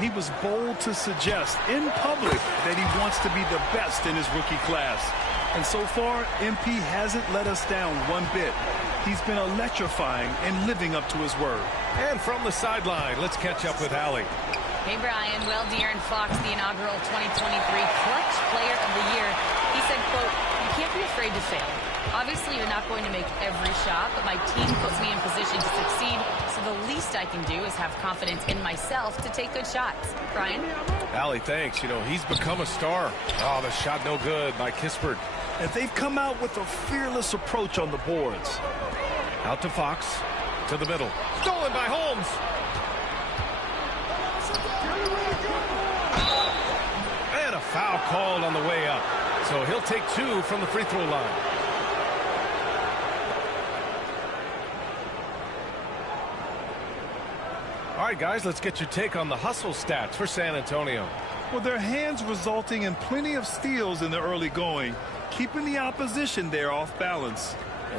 and he was bold to suggest in public that he wants to be the best in his rookie class. And so far, MP hasn't let us down one bit. He's been electrifying and living up to his word. And from the sideline, let's catch up with Allie. Hey, Brian. Well, De'Aaron Fox, the inaugural 2023 Clutch Player of the Year, he said, quote, "You can't be afraid to fail. Obviously, you're not going to make every shot, but my team puts me in position to succeed, so the least I can do is have confidence in myself to take good shots." Brian? Allie, thanks. You know, he's become a star. Oh, the shot no good by Kispert. And they've come out with a fearless approach on the boards. Out to Fox. To the middle. Stolen by Holmes. And a foul called on the way up. So he'll take 2 from the free throw line. All right, guys, let's get your take on the hustle stats for San Antonio. Well, their hands resulting in plenty of steals in the early going, keeping the opposition there off balance.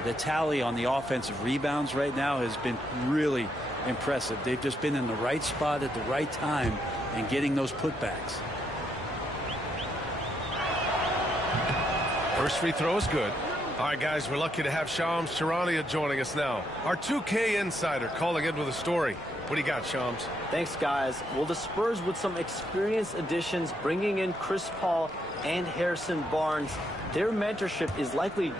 The tally on the offensive rebounds right now has been really impressive. They've just been in the right spot at the right time and getting those putbacks. First free throw is good. All right, guys, we're lucky to have Shams Charania joining us now. Our 2K insider calling in with a story. What do you got, Shams? Thanks, guys. Well, the Spurs with some experienced additions, bringing in Chris Paul and Harrison Barnes, their mentorship is likely...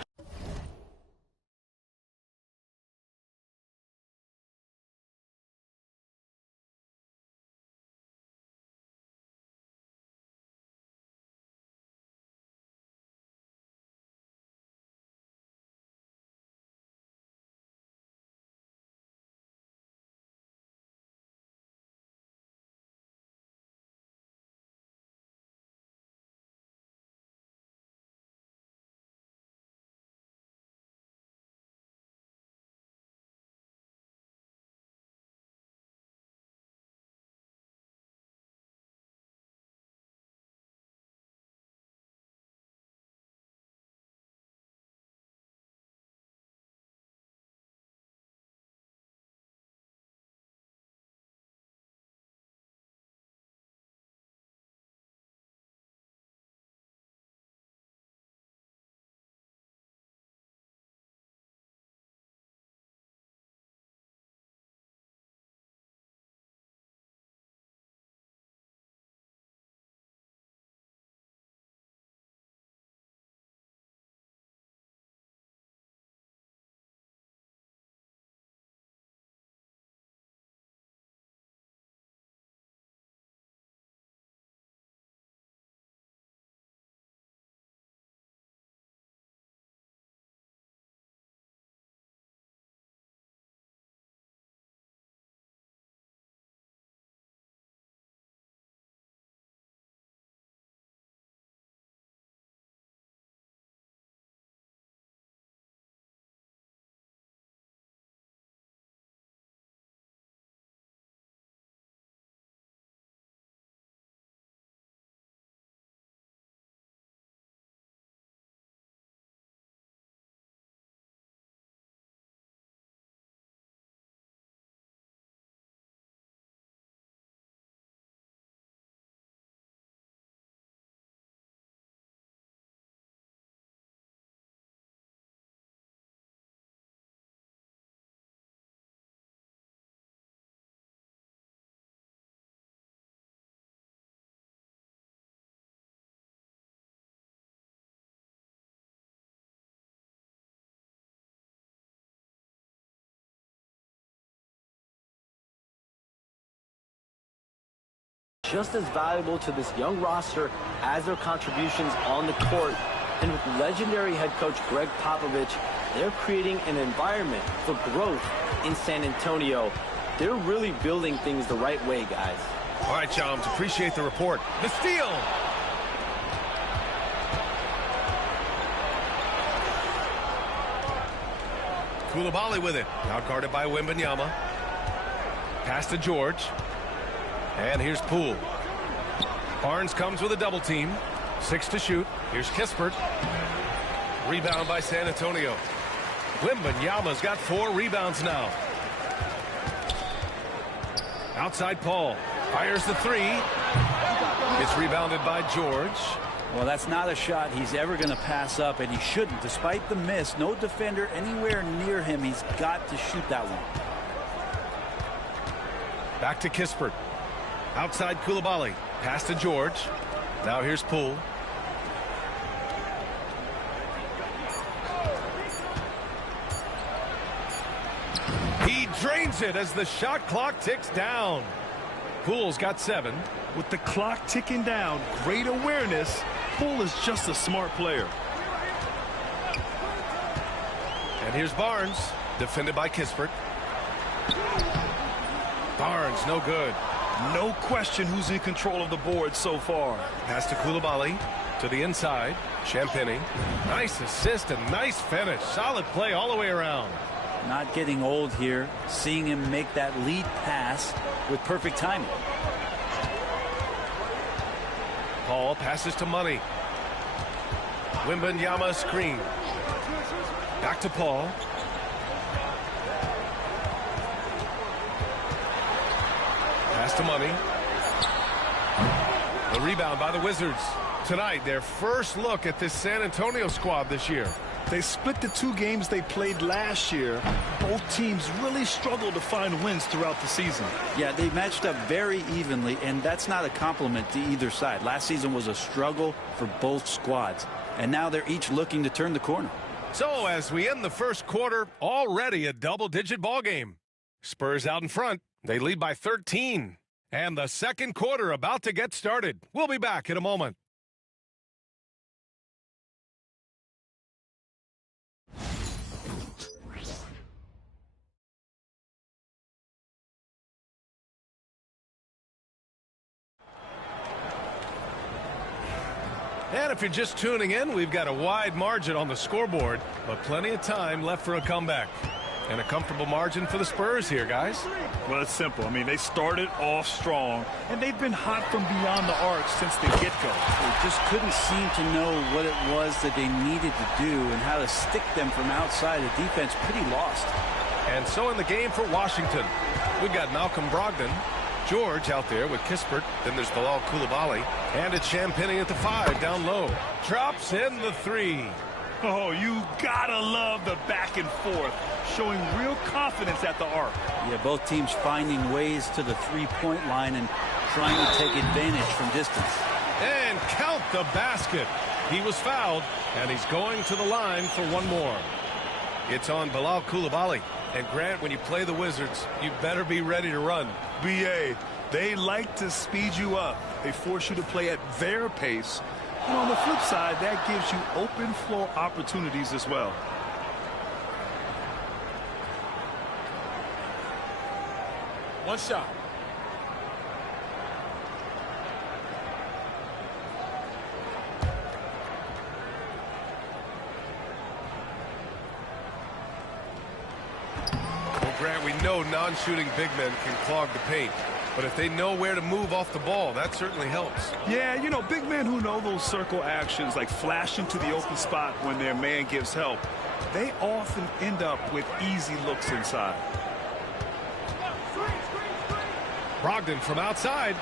just as valuable to this young roster as their contributions on the court. And with legendary head coach Greg Popovich, they're creating an environment for growth in San Antonio. They're really building things the right way, guys. All right, Shams, appreciate the report. The steal! Koulibaly with it. Out guarded by Wembanyama. Pass to George. And here's Poole. Barnes comes with a double team. 6 to shoot. Here's Kispert. Rebound by San Antonio. Wembanyama's got 4 rebounds now. Outside Paul. Fires the three. It's rebounded by George. Well, that's not a shot he's ever going to pass up, and he shouldn't. Despite the miss, no defender anywhere near him. He's got to shoot that one. Back to Kispert. Outside Coulibaly. Pass to George. Now here's Poole. He drains it as the shot clock ticks down. Poole's got 7. With the clock ticking down, great awareness. Poole is just a smart player. And here's Barnes, defended by Kispert. Barnes, no good. No question who's in control of the board so far. Pass to Coulibaly, to the inside. Champagny. Nice assist and nice finish. Solid play all the way around. Not getting old here. Seeing him make that lead pass with perfect timing. Paul passes to Money. Wembanyama screen. Back to Paul. Pass to Money. The rebound by the Wizards. Tonight, their first look at this San Antonio squad this year. They split the 2 games they played last year. Both teams really struggled to find wins throughout the season. Yeah, they matched up very evenly, and that's not a compliment to either side. Last season was a struggle for both squads, and now they're each looking to turn the corner. So as we end the first quarter, already a double-digit ball game. Spurs out in front. They lead by 13. And the second quarter about to get started. We'll be back in a moment. And if you're just tuning in, we've got a wide margin on the scoreboard, but plenty of time left for a comeback. And a comfortable margin for the Spurs here, guys. Well, it's simple. I mean, they started off strong, and they've been hot from beyond the arc since the get-go. They just couldn't seem to know what it was that they needed to do and how to stick them from outside. The defense pretty lost. And so in the game for Washington, we've got Malcolm Brogdon. George out there with Kispert. Then there's Bilal Coulibaly. And it's Champagny at the 5 down low. Drops in the 3. Oh, you gotta love the back and forth, showing real confidence at the arc. Yeah, both teams finding ways to the three-point line and trying to take advantage from distance. And count the basket. He was fouled, and he's going to the line for one more. It's on Bilal Coulibaly. And Grant, when you play the Wizards, you better be ready to run. BA, they like to speed you up. They force you to play at their pace. And on the flip side, that gives you open floor opportunities as well. One shot. Well, Grant, we know non-shooting big men can clog the paint. But if they know where to move off the ball, that certainly helps. Yeah, you know, big men who know those circle actions, like flashing to the open spot when their man gives help, they often end up with easy looks inside. Brogdon from outside.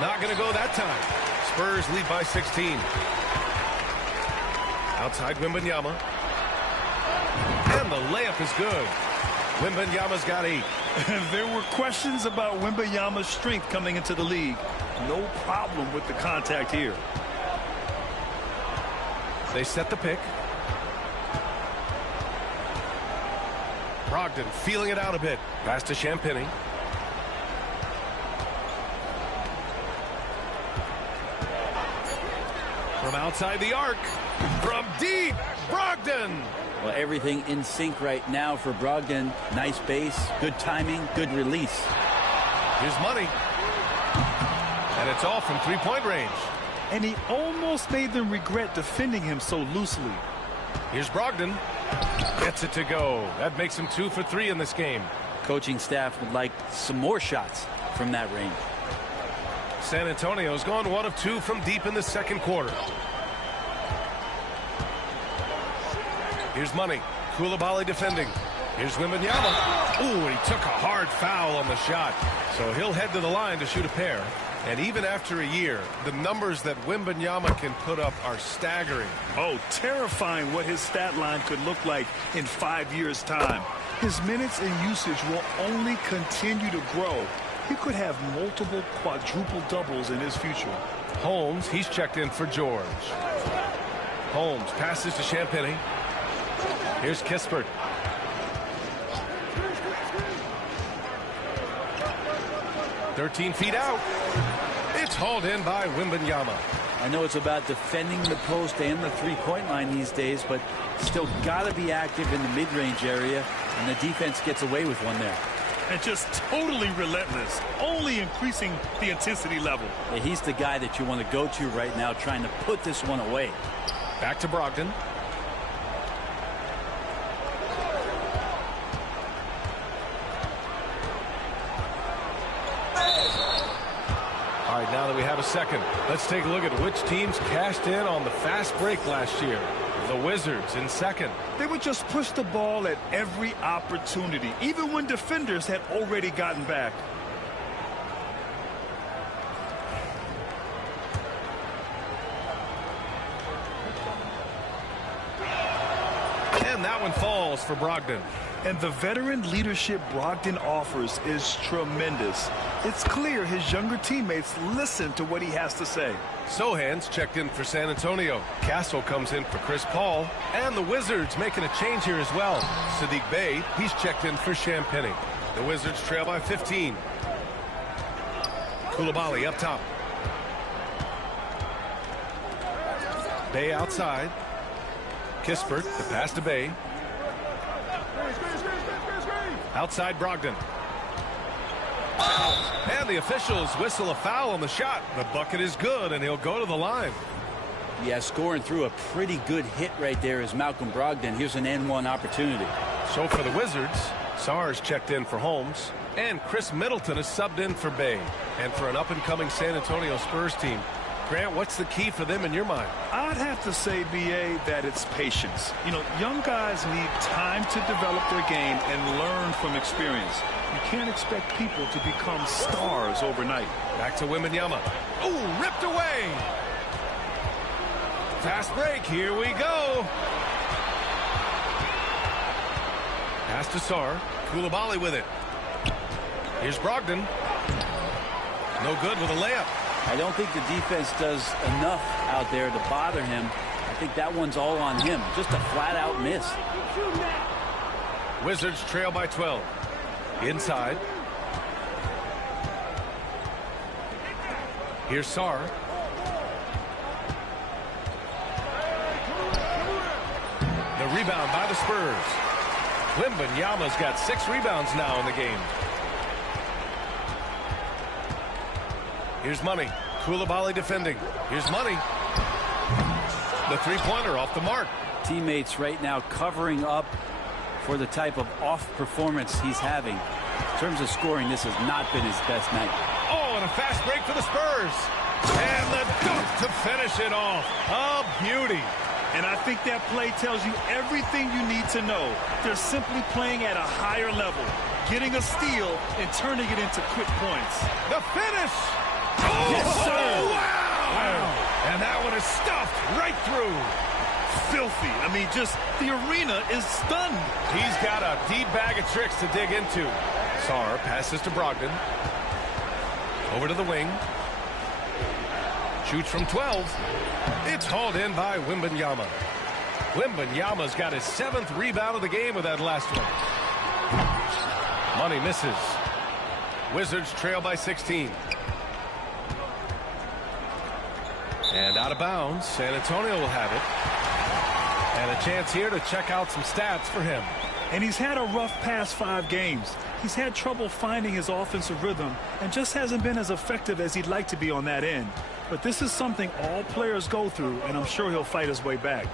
Not going to go that time. Spurs lead by 16. Outside Wembanyama. And the layup is good. Wembanyama's got 8. There were questions about Wembanyama's strength coming into the league. No problem with the contact here. They set the pick. Brogdon feeling it out a bit. Pass to Champagny. From outside the arc. From deep, Brogdon. Well, everything in sync right now for Brogdon. Nice base, good timing, good release. Here's Money. And it's all from three-point range. And he almost made them regret defending him so loosely. Here's Brogdon. Gets it to go. That makes him 2 for 3 in this game. Coaching staff would like some more shots from that range. San Antonio's gone 1 of 2 from deep in the second quarter. Here's Money. Coulibaly defending. Here's Wembanyama. Ooh, he took a hard foul on the shot. So he'll head to the line to shoot a pair. And even after a year, the numbers that Wembanyama can put up are staggering. Oh, terrifying what his stat line could look like in 5 years' time. His minutes and usage will only continue to grow. He could have multiple quadruple doubles in his future. Holmes, he's checked in for George. Holmes passes to Champagnie. Here's Kispert. "13 feet out. It's hauled in by Wembanyama." I know it's about defending the post and the three-point line these days, but still got to be active in the mid-range area, and the defense gets away with one there. And just totally relentless, only increasing the intensity level. Yeah, he's the guy that you want to go to right now, trying to put this one away. Back to Brogdon. All right, now that we have a second, let's take a look at which teams cashed in on the fast break last year. The Wizards in second. They would just push the ball at every opportunity, even when defenders had already gotten back. And that one falls for Brogdon. And the veteran leadership Brogdon offers is tremendous. It's clear his younger teammates listen to what he has to say. Sohan's checked in for San Antonio. Castle comes in for Chris Paul. And the Wizards making a change here as well. Sadiq Bey, he's checked in for Champagnie. The Wizards trail by 15. Coulibaly up top. Bey outside. Kispert, the pass to Bey. Outside Brogdon. And the officials whistle a foul on the shot. The bucket is good, and he'll go to the line. Yeah, scoring through a pretty good hit right there is Malcolm Brogdon. Here's an N1 opportunity. So for the Wizards, Sarr's checked in for Holmes. And Chris Middleton is subbed in for Bey. And for an up-and-coming San Antonio Spurs team, Grant, what's the key for them in your mind? I'd have to say, B.A., that it's patience. You know, young guys need time to develop their game and learn from experience. You can't expect people to become stars overnight. Back to Wembanyama. Oh, ripped away. Fast break. Here we go. Pass to Sarr. Coulibaly with it. Here's Brogdon. No good with a layup. I don't think the defense does enough out there to bother him. I think that one's all on him. Just a flat-out miss. Wizards trail by 12. Inside. Here's Sarr. The rebound by the Spurs. Wembanyama's got 6 rebounds now in the game. Here's Money. Coulibaly defending. Here's Money. The three-pointer off the mark. Teammates right now covering up for the type of off performance he's having. In terms of scoring, this has not been his best night. Oh, and a fast break for the Spurs. And the dunk to finish it off. A beauty. And I think that play tells you everything you need to know. They're simply playing at a higher level, getting a steal and turning it into quick points. The finish. Oh, yes, sir. Wow. And that one is stuffed right through. Filthy. I mean, just the arena is stunned. He's got a deep bag of tricks to dig into. Sarr passes to Brogdon. Over to the wing. Shoots from 12. It's hauled in by Wembanyama. Wembanyama's got his 7th rebound of the game with that last one. Money misses. Wizards trail by 16. And out of bounds, San Antonio will have it. And a chance here to check out some stats for him. And he's had a rough past 5 games. He's had trouble finding his offensive rhythm and just hasn't been as effective as he'd like to be on that end. But this is something all players go through, and I'm sure he'll fight his way back.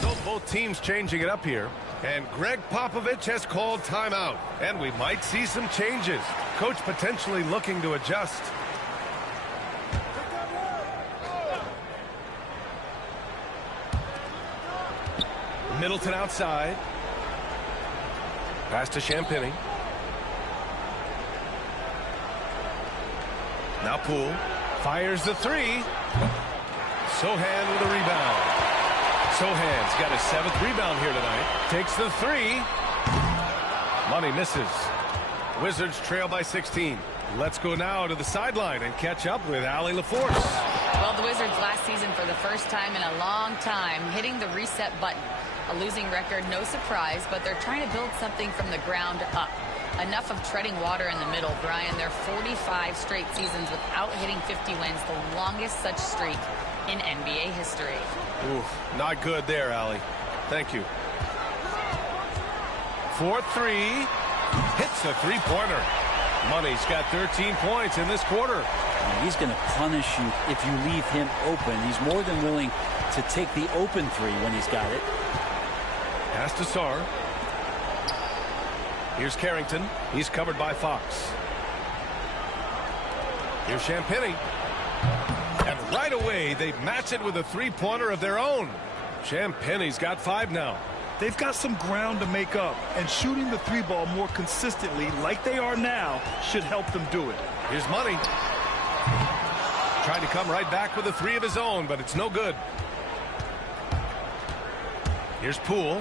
So both teams changing it up here. And Greg Popovich has called timeout. And we might see some changes. Coach potentially looking to adjust. Middleton outside. Pass to Champagny. Now Poole fires the three. Sohan with a rebound. Sohan's got his 7th rebound here tonight. Takes the three. Money misses. Wizards trail by 16. Let's go now to the sideline and catch up with Allie LaForce. Well, the Wizards last season for the first time in a long time hitting the reset button. A losing record, no surprise, but they're trying to build something from the ground up. Enough of treading water in the middle, Brian. They're 45 straight seasons without hitting 50 wins, the longest such streak in NBA history. Ooh, not good there, Allie. Thank you. 4-3. Hits the three-pointer. Money's got 13 points in this quarter. He's going to punish you if you leave him open. He's more than willing to take the open three when he's got it. Pass to Sarr. Here's Carrington. He's covered by Fox. Here's Champagny. And right away, they match it with a three-pointer of their own. Champagny's got 5 now. They've got some ground to make up, and shooting the three ball more consistently like they are now should help them do it. Here's Money. Trying to come right back with a three of his own, but it's no good. Here's Poole.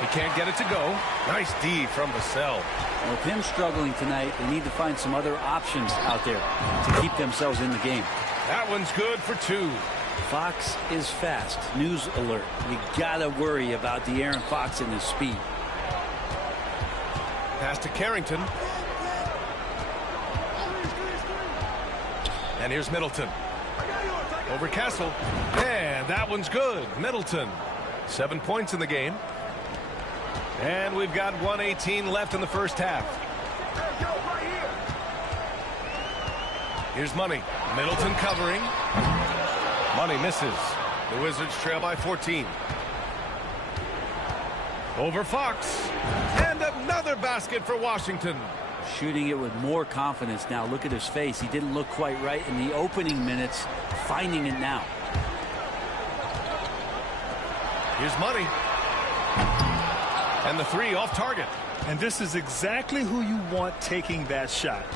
He can't get it to go. Nice D from Vassell. Well, with him struggling tonight, they need to find some other options out there to keep themselves in the game. That one's good for 2. Fox is fast. News alert. You gotta worry about De'Aaron Fox and his speed. Pass to Carrington. And here's Middleton. Over Castle. And that one's good. Middleton. 7 points in the game. And we've got 1:18 left in the first half. Here's Money. Middleton covering. Money misses. The Wizards trail by 14. Over Fox. And another basket for Washington. Shooting it with more confidence now. Look at his face. He didn't look quite right in the opening minutes. Finding it now. Here's Money. And the three off target. And this is exactly who you want taking that shot.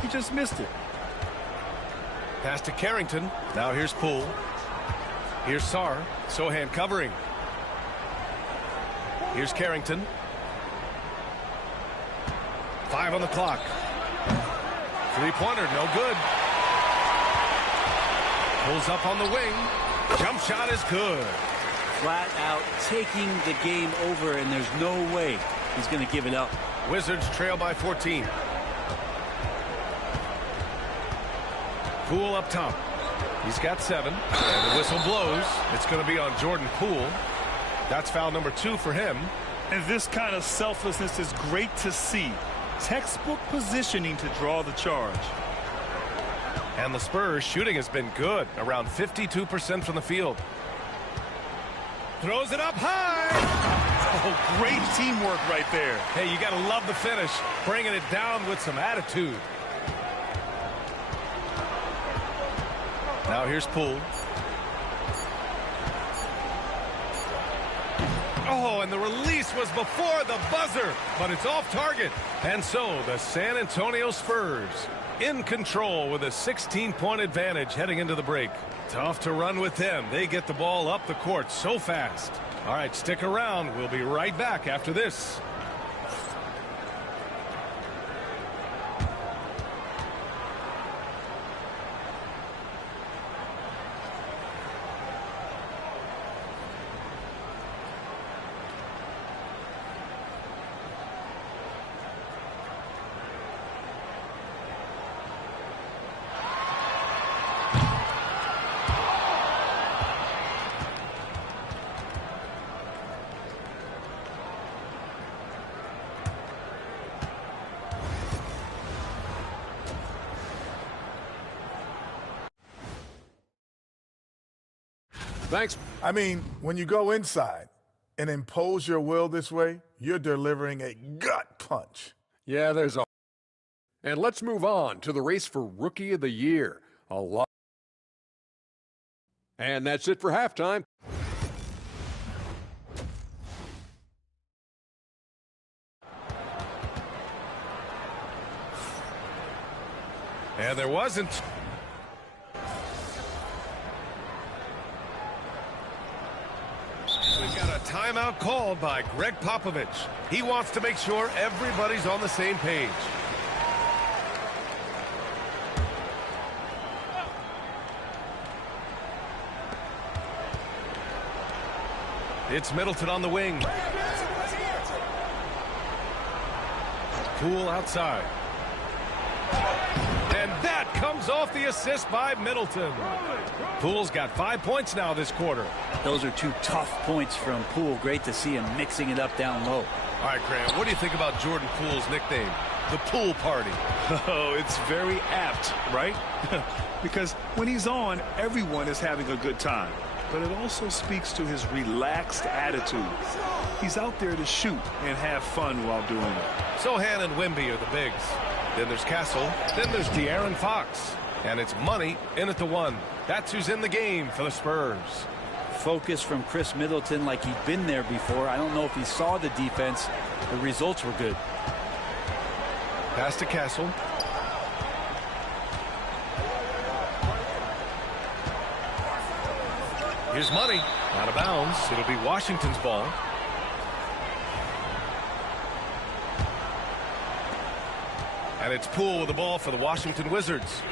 He just missed it. Pass to Carrington. Now here's Poole. Here's Sarr. Sohan covering. Here's Carrington. 5 on the clock. Three-pointer, no good. Pulls up on the wing. Jump shot is good. Flat out taking the game over, and there's no way he's going to give it up. Wizards trail by 14. Poole up top. He's got 7. And the whistle blows. It's going to be on Jordan Poole. That's foul number 2 for him. And this kind of selflessness is great to see. Textbook positioning to draw the charge. And the Spurs shooting has been good. Around 52% from the field. Throws it up high. Oh, great teamwork right there. Hey, you got to love the finish. Bringing it down with some attitude. Now here's Poole. Oh, and the release was before the buzzer, but it's off target. And so the San Antonio Spurs in control with a 16-point advantage heading into the break. Tough to run with them. They get the ball up the court so fast. All right, stick around. We'll be right back after this. Thanks. I mean, when you go inside and impose your will this way, you're delivering a gut punch. Yeah, there's a... And let's move on to the race for Rookie of the Year. A lot. And that's it for halftime. And there wasn't. We've got a timeout called by Greg Popovich. He wants to make sure everybody's on the same page. It's Middleton on the wing. Poole outside. And that comes off the assist by Middleton. Poole's got 5 points now this quarter. Those are 2 tough points from Poole. Great to see him mixing it up down low. All right, Graham, what do you think about Jordan Poole's nickname, the Poole Party? Oh, it's very apt, right? Because when he's on, everyone is having a good time. But it also speaks to his relaxed attitude. He's out there to shoot and have fun while doing it. Sohan and Wemby are the bigs. Then there's Castle. Then there's De'Aaron Fox. And it's Money in at the 1. That's who's in the game for the Spurs. Focus from Chris Middleton like he'd been there before. I don't know if he saw the defense. The results were good. Pass to Castle. Here's Money. Out of bounds. It'll be Washington's ball. And it's Poole with the ball for the Washington Wizards.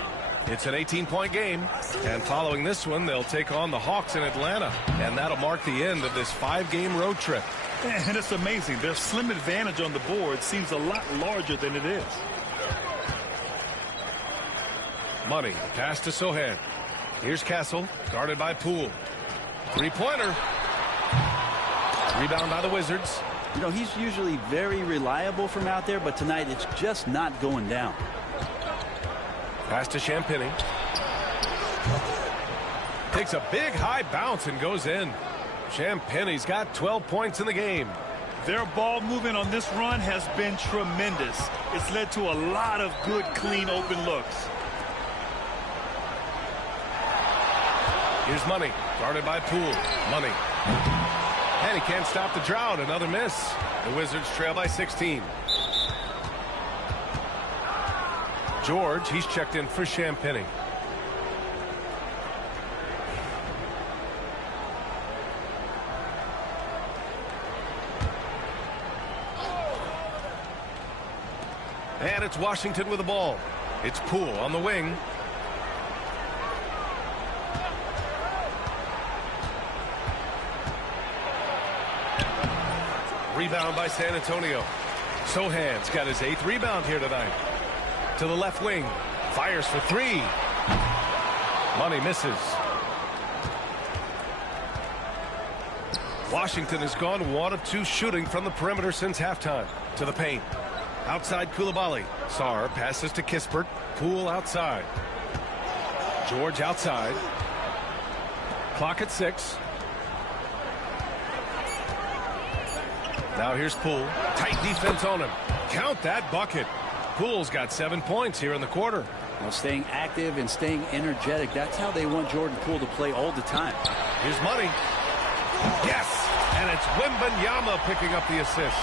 It's an 18-point game. And following this one, they'll take on the Hawks in Atlanta. And that'll mark the end of this 5-game road trip. And it's amazing. Their slim advantage on the board seems a lot larger than it is. Money. Pass to Sohan. Here's Castle. Guarded by Poole. Three-pointer. Rebound by the Wizards. You know, he's usually very reliable from out there, but tonight it's just not going down. Pass to Champagny. Takes a big high bounce and goes in. Champagny's got 12 points in the game. Their ball movement on this run has been tremendous. It's led to a lot of good, clean, open looks. Here's Money. Guarded by Poole. Money. And he can't stop the drought. Another miss. The Wizards trail by 16. George, he's checked in for Champagny. And it's Washington with the ball. It's Poole on the wing. Rebound by San Antonio. Sohan's got his 8th rebound here tonight. To the left wing. Fires for 3. Money misses. Washington has gone 1 of 2 shooting from the perimeter since halftime. To the paint. Outside Coulibaly. Sarr passes to Kispert. Poole outside. George outside. Clock at 6. Now here's Poole. Tight defense on him. Count that bucket. Poole's got 7 points here in the quarter. Well, staying active and staying energetic, that's how they want Jordan Poole to play all the time. Here's Money. Yes! And it's Wembanyama picking up the assist.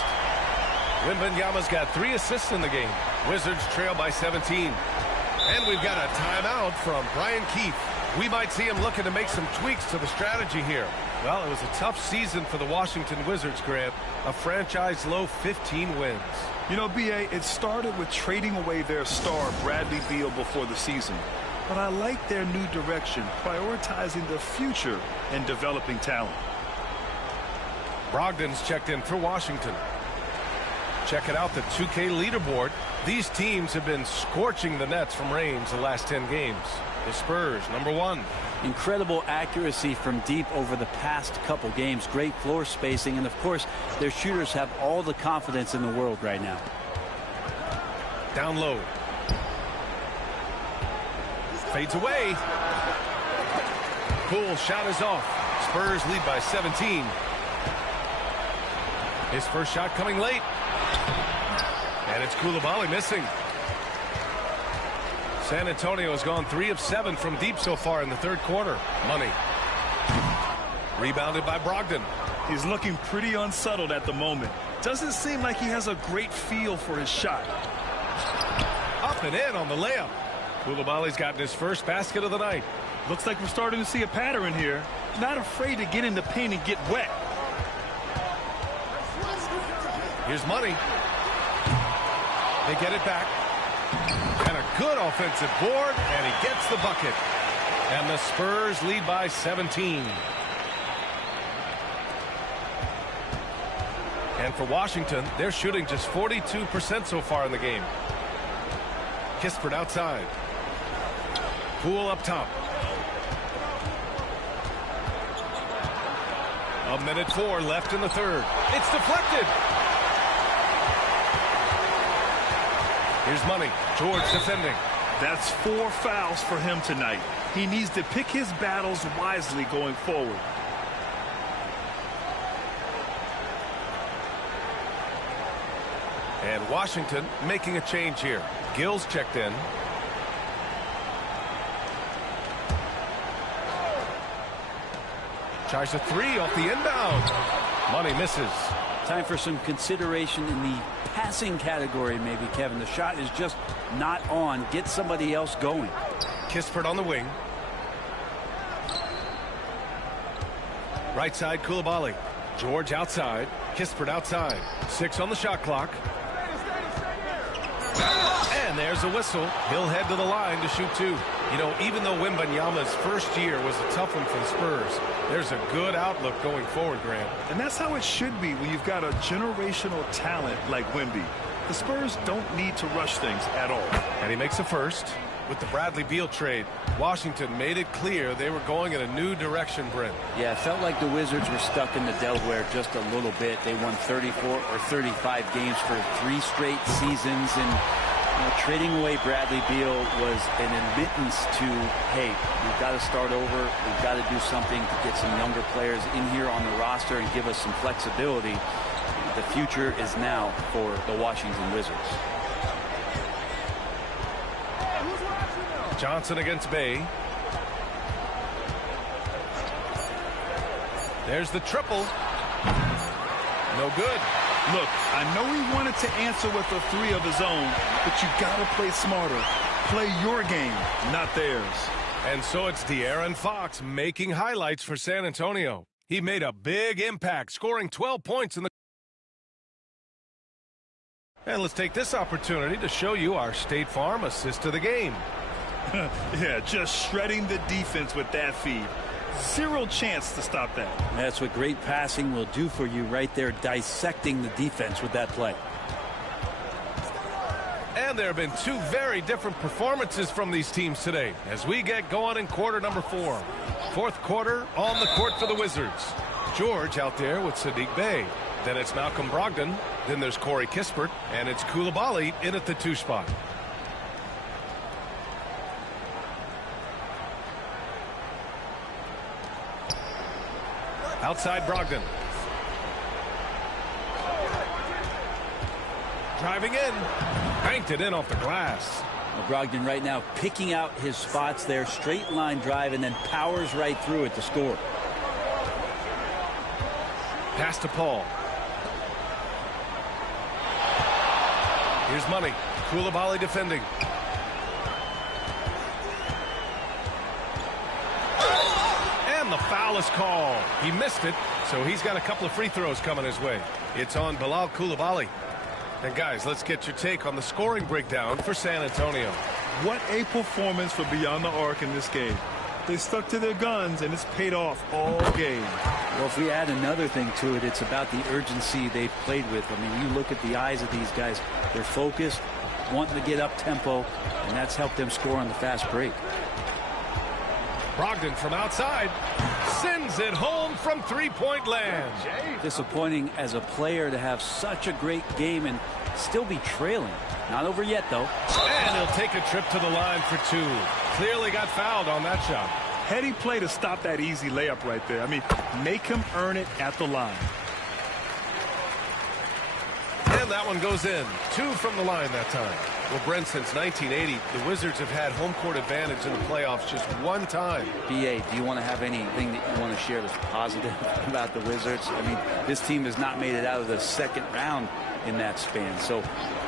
Wembanyama's got 3 assists in the game. Wizards trail by 17. And we've got a timeout from Brian Keefe. We might see him looking to make some tweaks to the strategy here. Well, it was a tough season for the Washington Wizards, Grant. A franchise-low 15 wins. You know, B.A., it started with trading away their star, Bradley Beal, before the season. But I like their new direction, prioritizing the future and developing talent. Brogdon's checked in for Washington. Checking out the 2K leaderboard. These teams have been scorching the nets from range the last 10 games. The Spurs, number 1. Incredible accuracy from deep over the past couple games. Great floor spacing. And, of course, their shooters have all the confidence in the world right now. Down low. Fades away. Poole shot is off. Spurs lead by 17. His first shot coming late. And it's Coulibaly missing. San Antonio has gone 3 of 7 from deep so far in the third quarter. Money. Rebounded by Brogdon. He's looking pretty unsettled at the moment. Doesn't seem like he has a great feel for his shot. Up and in on the layup. Koulibaly's gotten his first basket of the night. Looks like we're starting to see a pattern here. Not afraid to get in the paint and get wet. Here's Money. They get it back. And a good offensive board, and he gets the bucket. And the Spurs lead by 17. And for Washington, they're shooting just 42% so far in the game. Kispert outside. Poole up top. 1:04 left in the third. It's deflected. Here's Money. George defending. That's 4 fouls for him tonight. He needs to pick his battles wisely going forward. And Washington making a change here. Gill's checked in. Tries a 3 off the inbound. Money misses. Time for some consideration in the passing category, maybe, Kevin. The shot is just not on. Get somebody else going. Kispert on the wing. Right side, Koulibaly. George outside. Kispert outside. 6 on the shot clock. And there's a whistle. He'll head to the line to shoot 2. You know, even though Wembanyama's first year was a tough one for the Spurs, there's a good outlook going forward, Grant. And that's how it should be when you've got a generational talent like Wemby. The Spurs don't need to rush things at all. And he makes a first. With the Bradley Beal trade, Washington made it clear they were going in a new direction, Brent. Yeah, it felt like the Wizards were stuck in the Delaware just a little bit. They won 34 or 35 games for 3 straight seasons, and trading away Bradley Beal was an admittance to, hey, we've got to start over. We've got to do something to get some younger players in here on the roster and give us some flexibility. The future is now for the Washington Wizards. Johnson against Bay. There's the triple. No good. Look, I know he wanted to answer with a 3 of his own, but you got to play smarter. Play your game, not theirs. And so it's De'Aaron Fox making highlights for San Antonio. He made a big impact, scoring 12 points in the... And let's take this opportunity to show you our State Farm assist of the game. Yeah, just shredding the defense with that feed. 0 chance to stop that. That's what great passing will do for you right there, dissecting the defense with that play. And there have been 2 very different performances from these teams today as we get going in quarter number 4. Fourth quarter on the court for the Wizards. George out there with Saddiq Bey. Then it's Malcolm Brogdon. Then there's Corey Kispert. And it's Koulibaly in at the 2 spot. Outside Brogdon. Driving in. Banked it in off the glass. Well, Brogdon right now picking out his spots there. Straight line drive and then powers right through it to score. Pass to Paul. Here's Money. Koulibaly defending. The foul is called. He missed it, so he's got a couple of free throws coming his way. It's on Bilal Koulibaly. And guys, let's get your take on the scoring breakdown for San Antonio. What a performance for Beyond the Arc in this game. They stuck to their guns, and it's paid off all game. Well, if we add another thing to it, it's about the urgency they've played with. I mean, you look at the eyes of these guys. They're focused, wanting to get up tempo, and that's helped them score on the fast break. Brogdon from outside sends it home from 3-point land. Disappointing as a player to have such a great game and still be trailing. Not over yet, though. And he'll take a trip to the line for 2. Clearly got fouled on that shot. Heady play to stop that easy layup right there. I mean, make him earn it at the line. And that one goes in. 2 from the line that time. Well, Brent, since 1980, the Wizards have had home court advantage in the playoffs just 1 time. BA, do you want to have anything that you want to share that's positive about the Wizards? I mean, this team has not made it out of the second round in that span, so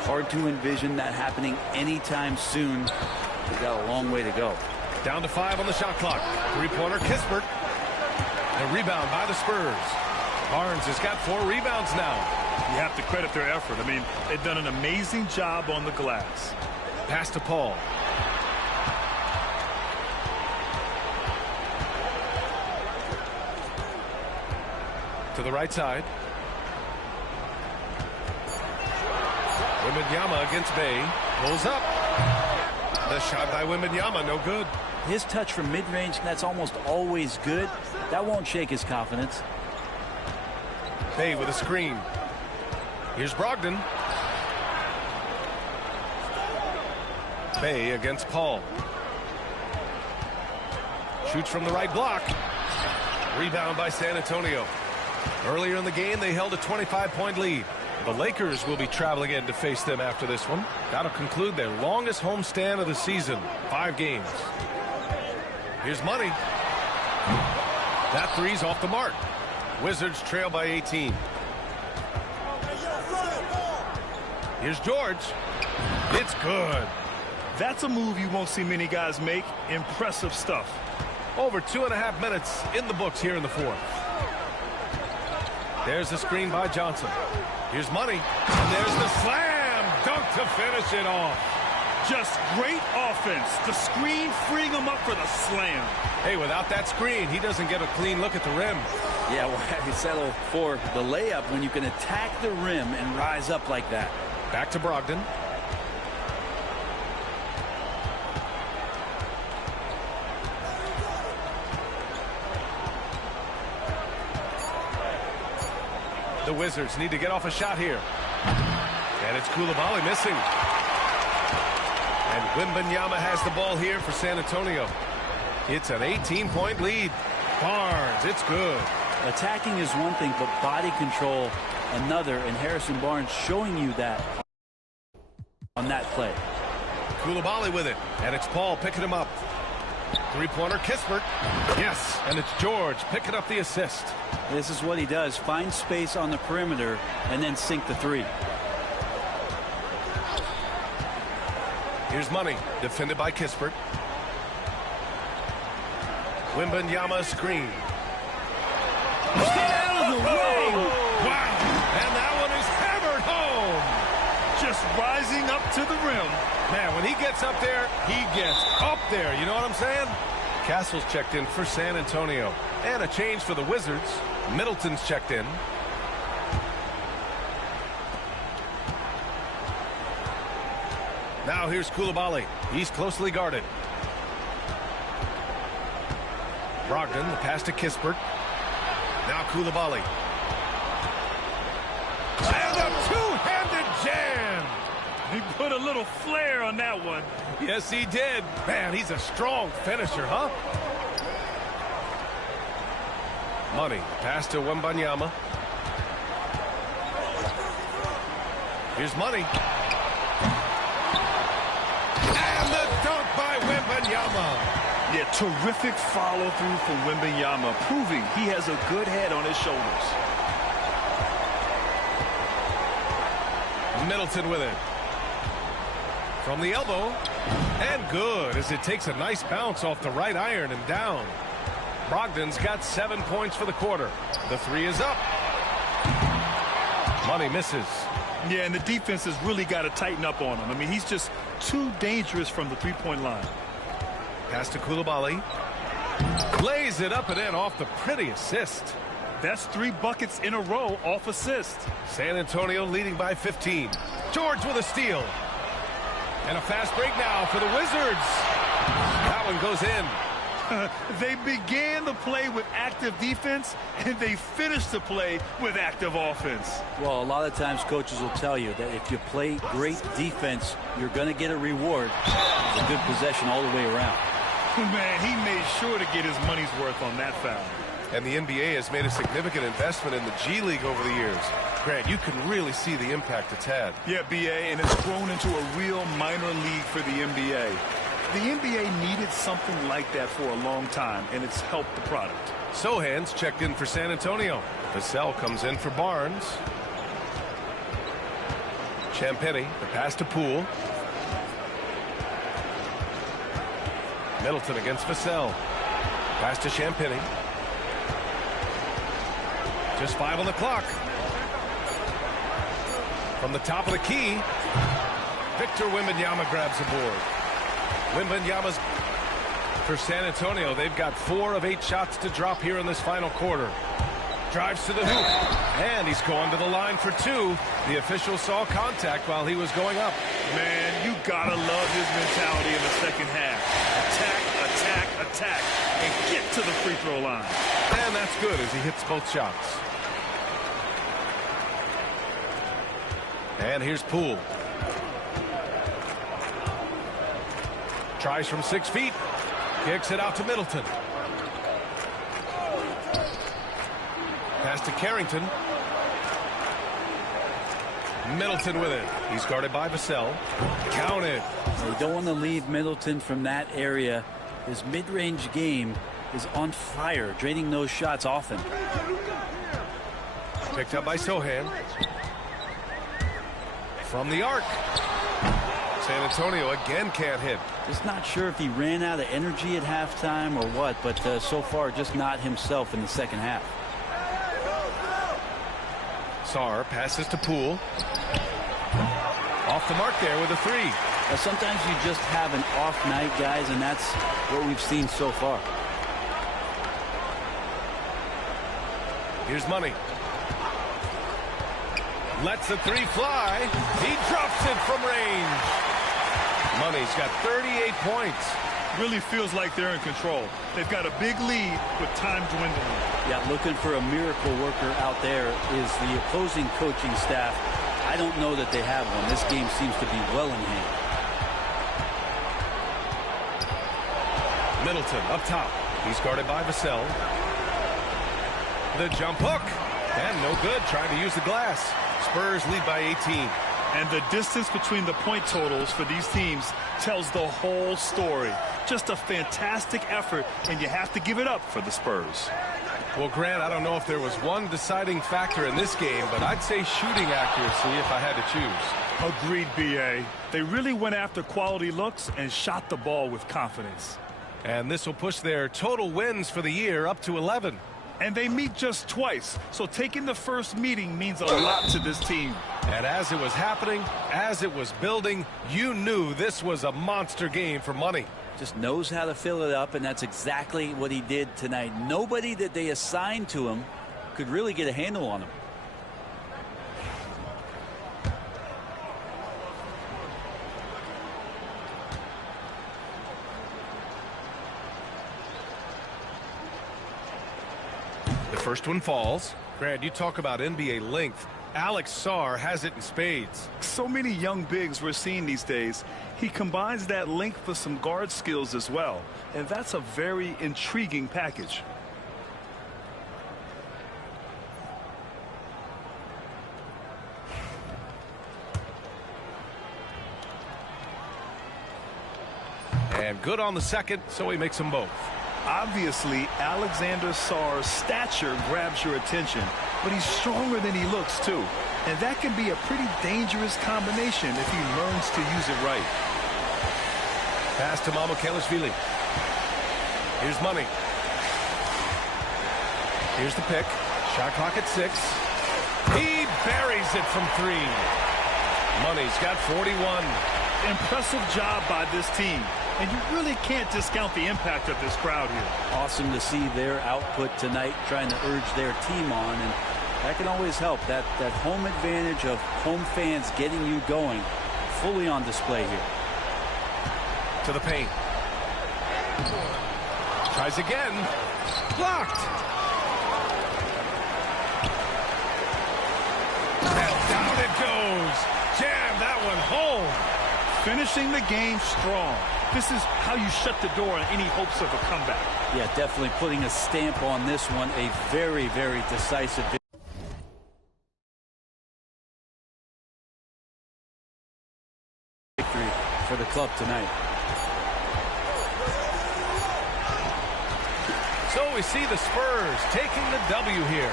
hard to envision that happening anytime soon. He's got a long way to go. Down to 5 on the shot clock. Three-pointer, Kispert. A rebound by the Spurs. Barnes has got 4 rebounds now. You have to credit their effort. I mean, they've done an amazing job on the glass. Pass to Paul. To the right side. Wembanyama against Bay. Pulls up. The shot by Wembanyama, no good. His touch from mid-range, that's almost always good. That won't shake his confidence. Bay with a screen. Here's Brogdon. Bay against Paul. Shoots from the right block. Rebound by San Antonio. Earlier in the game, they held a 25-point lead. The Lakers will be traveling in to face them after this one. That'll conclude their longest homestand of the season, 5 games. Here's Money. That three's off the mark. Wizards trail by 18. Here's George. It's good. That's a move you won't see many guys make. Impressive stuff. Over 2.5 minutes in the books here in the fourth. There's the screen by Johnson. Here's Money. And there's the slam dunk to finish it off. Just great offense. The screen freeing him up for the slam. Hey, without that screen, he doesn't get a clean look at the rim. Yeah, well, you settle for the layup when you can attack the rim and rise up like that. Back to Brogdon. The Wizards need to get off a shot here. And it's Coulibaly missing. And Wembanyama has the ball here for San Antonio. It's an 18-point lead. Barnes, it's good. Attacking is one thing, but body control another, and Harrison Barnes showing you that on that play. Coulibaly with it, and it's Paul picking him up. Three-pointer, Kispert. Yes, and it's George picking up the assist. This is what he does. Find space on the perimeter and then sink the three. Here's Money, defended by Kispert. Wembanyama screen. Get out of the way! Wow, and that one is hammered home. Just rising up to the rim. Man, when he gets up there, he gets up there. You know what I'm saying? Castle's checked in for San Antonio. And a change for the Wizards. Middleton's checked in. Now here's Coulibaly. He's closely guarded. Brogdon, the pass to Kispert. Now Coulibaly. And a two-handed jam. He put a little flair on that one. Yes, he did. Man, he's a strong finisher, huh? Money, pass to Wembanyama. Here's Money. And the dunk by Wembanyama. Yeah, terrific follow-through from Wembanyama, proving he has a good head on his shoulders. Middleton with it. From the elbow. And good, as it takes a nice bounce off the right iron and down. Brogdon's got 7 points for the quarter. The three is up. Money misses. Yeah, and the defense has really got to tighten up on him. I mean, he's just too dangerous from the three-point line. Pass to Coulibaly. Lays it up and in off the pretty assist. That's 3 buckets in a row off assist. San Antonio leading by 15. George with a steal. And a fast break now for the Wizards. That one goes in. They began the play with active defense, and they finished the play with active offense. Well, a lot of times coaches will tell you that if you play great defense, you're going to get a reward. It's a good possession all the way around. Man, he made sure to get his money's worth on that foul. And the NBA has made a significant investment in the G League over the years. Grant, you can really see the impact it's had. Yeah, BA, and it's grown into a real minor league for the NBA. The NBA needed something like that for a long time, and it's helped the product. Sohan's checked in for San Antonio. Vassell comes in for Barnes. Champetti, the pass to Poole. Middleton against Vassell. Pass to Champagny. Just 5 on the clock. From the top of the key, Victor Wembanyama grabs the board. Wembanyama's for San Antonio. They've got 4 of 8 shots to drop here in this final quarter. Drives to the hoop, and he's going to the line for 2. The official saw contact while he was going up. Man, you gotta love his mentality in the second half. Attack, attack, attack, and get to the free throw line. And that's good as he hits both shots. And here's Poole. Tries from 6 feet. Kicks it out to Middleton. Pass to Carrington. Middleton with it. He's guarded by Vassell. Counted. You don't want to leave Middleton from that area. His mid-range game is on fire, draining those shots often. Picked up by Sohan. From the arc. San Antonio again can't hit. Just not sure if he ran out of energy at halftime or what, but so far just not himself in the second half. Sarr passes to Poole. Off the mark there with a 3. Sometimes you just have an off night, guys, and that's what we've seen so far. Here's Money. Lets the 3 fly. He drops it from range. Money's got 38 points. Really feels like they're in control. They've got a big lead with time dwindling. Yeah, looking for a miracle worker out there is the opposing coaching staff. I don't know that they have one. This game seems to be well in hand. Middleton up top. He's guarded by Vassell. The jump hook. And no good. Trying to use the glass. Spurs lead by 18. And the distance between the point totals for these teams tells the whole story. Just a fantastic effort, and you have to give it up for the Spurs. Well, Grant, I don't know if there was one deciding factor in this game, but I'd say shooting accuracy if I had to choose. Agreed, B.A. They really went after quality looks and shot the ball with confidence. And this will push their total wins for the year up to 11. And they meet just twice, so taking the first meeting means a lot to this team. And as it was happening, as it was building, you knew this was a monster game for Money. Just knows how to fill it up, and that's exactly what he did tonight. Nobody that they assigned to him could really get a handle on him. The first one falls. Grant, you talk about NBA length. Alex Sarr has it in spades. So many young bigs we're seeing these days. He combines that length with some guard skills as well. And that's a very intriguing package. And good on the second, so he makes them both. Obviously, Alexander Sarr's stature grabs your attention, but he's stronger than he looks, too. And that can be a pretty dangerous combination if he learns to use it right. Pass to Mamukelashvili. Here's Money. Here's the pick. Shot clock at 6. He buries it from 3. Money's got 41. Impressive job by this team. And you really can't discount the impact of this crowd here. Awesome to see their output tonight, trying to urge their team on, and that can always help. That home advantage of home fans getting you going, fully on display here. To the paint. Tries again. Blocked. And down it goes. Jam that one home. Finishing the game strong. This is how you shut the door on any hopes of a comeback. Yeah, definitely putting a stamp on this one. A very, very decisive victory for the club tonight. So we see the Spurs taking the W here,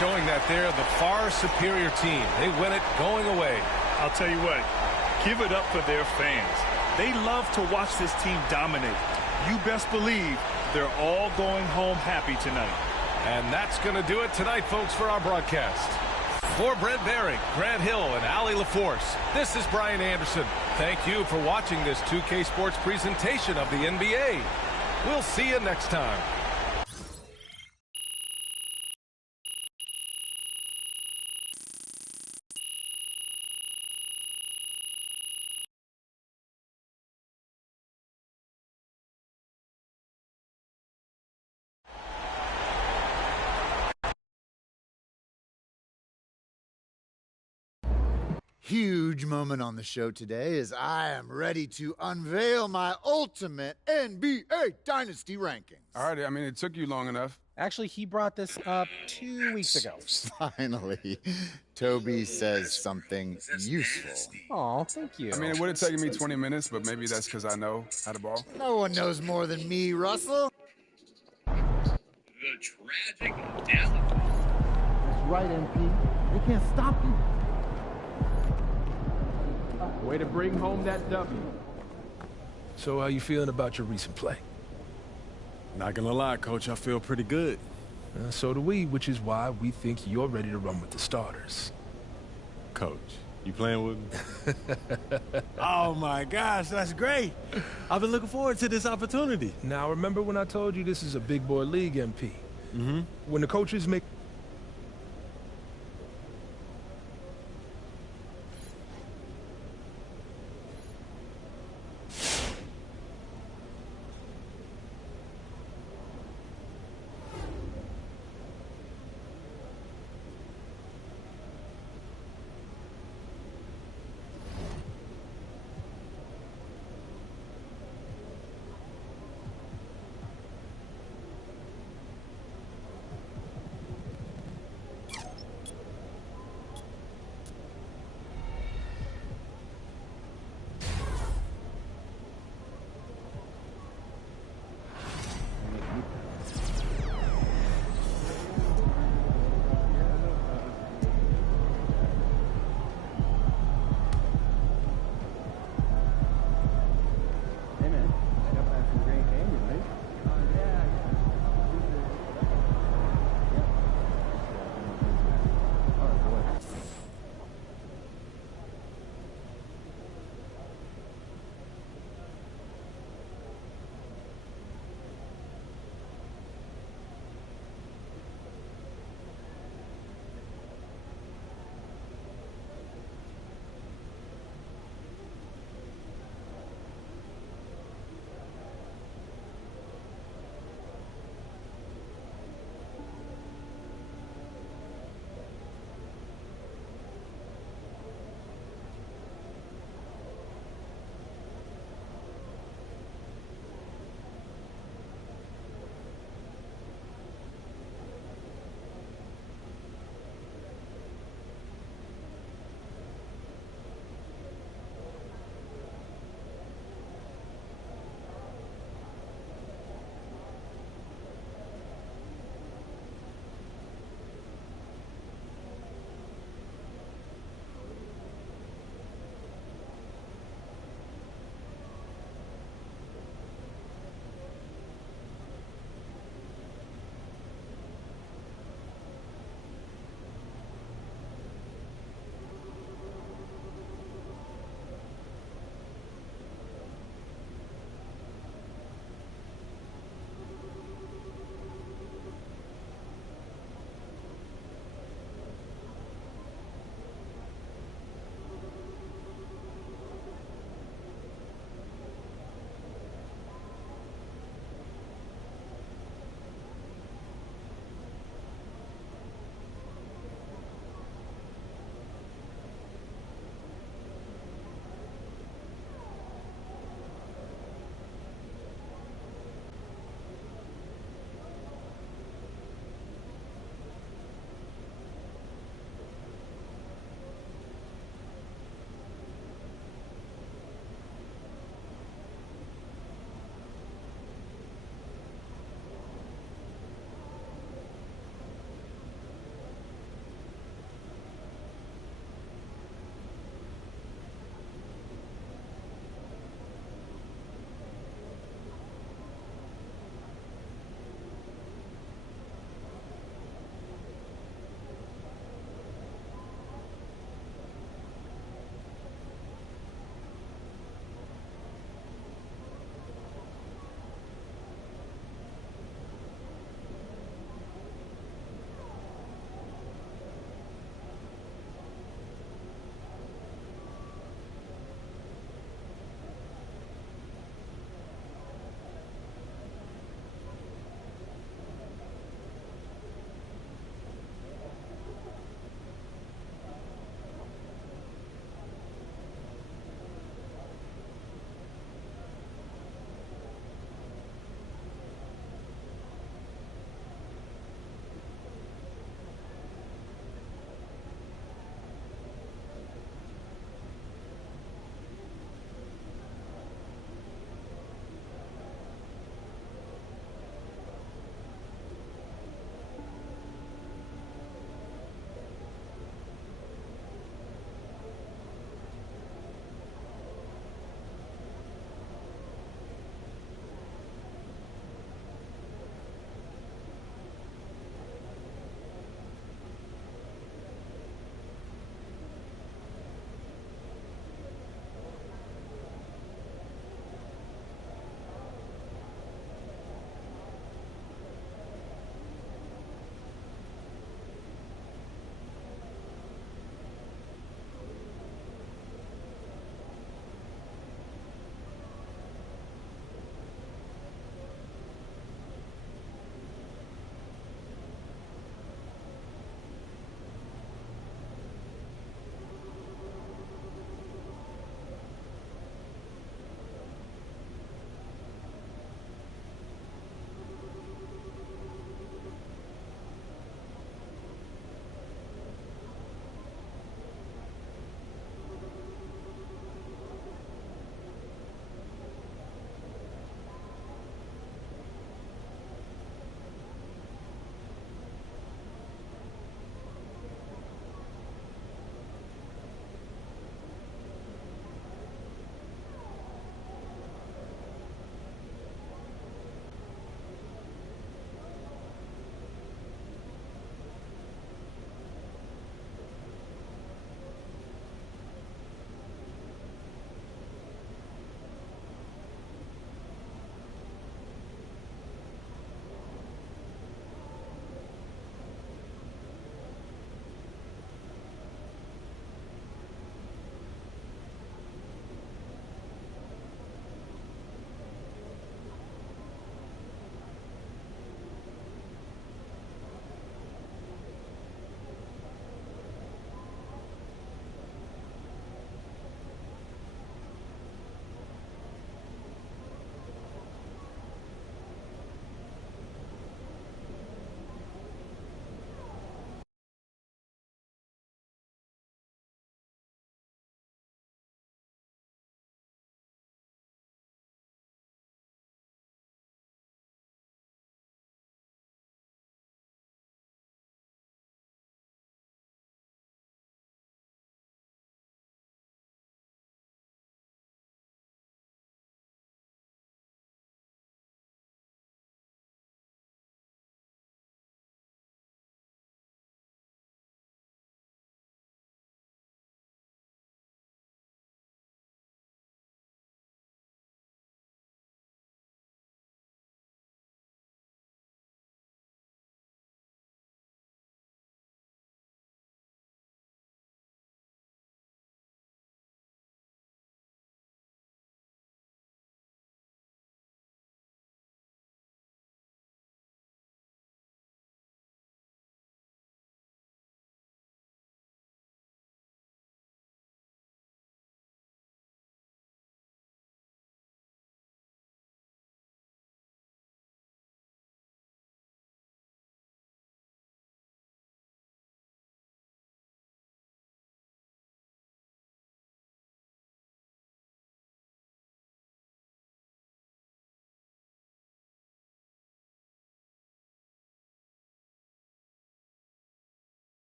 showing that they're the far superior team. They win it going away. I'll tell you what, give it up for their fans. They love to watch this team dominate. you best believe they're all going home happy tonight. And that's going to do it tonight, folks, for our broadcast. For Brent Behring, Grant Hill, and Allie LaForce, this is Brian Anderson. Thank you for watching this 2K Sports presentation of the NBA. We'll see you next time. Huge moment on the show today as I am ready to unveil my ultimate NBA Dynasty rankings. All right, I mean, it took you long enough. Actually, he brought this up 2 weeks ago. Finally, Toby says something useful. Oh, thank you. I mean, it would have taken me 20 minutes, but maybe that's because I know how to ball. No one knows more than me, Russell. The tragic death. That's right, MP. They can't stop you. Way to bring home that W. So how you feeling about your recent play? Not gonna lie, Coach, I feel pretty good. So do we, which is why we think you're ready to run with the starters. Coach, you playing with me? Oh my gosh, that's great. I've been looking forward to this opportunity. Now remember when I told you this is a big boy league, MP? Mm-hmm. When the coaches make